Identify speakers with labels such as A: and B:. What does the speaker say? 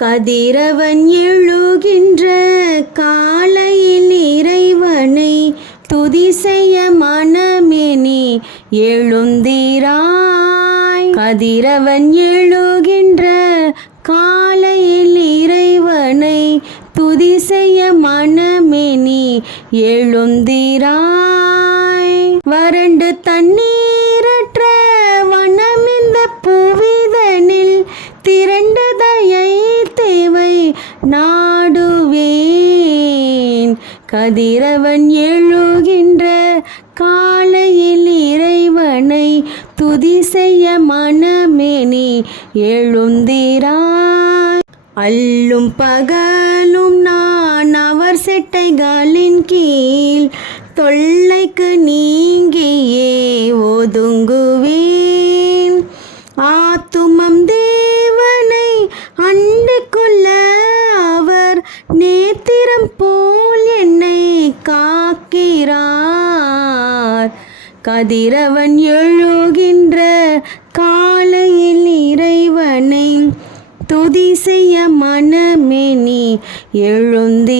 A: கதிரவன் எழுகின்ற காலையில் இறைவனை துதி செய்ய மனமேனி எழுந்தீராய். கதிரவன் எழுகின்ற காலையில் இறைவனை துதி செய்ய மனமேனி எழுந்தீராய். வறண்டு தண்ணீர் நாடுவேன். கதிரவன் எழுகின்ற காலையில் இறைவனை துதி செய்ய மனமேனி எழுந்திராய் அல்லும் பகலும் நான் அவர் செட்டைகளின் கீழ் தொல்லைக்கு நீங்கி காக்கிறார். கதிரவன் எழுகின்ற காலையில் இறைவனை துதி செய்ய மனமேனி எழுந்திராய்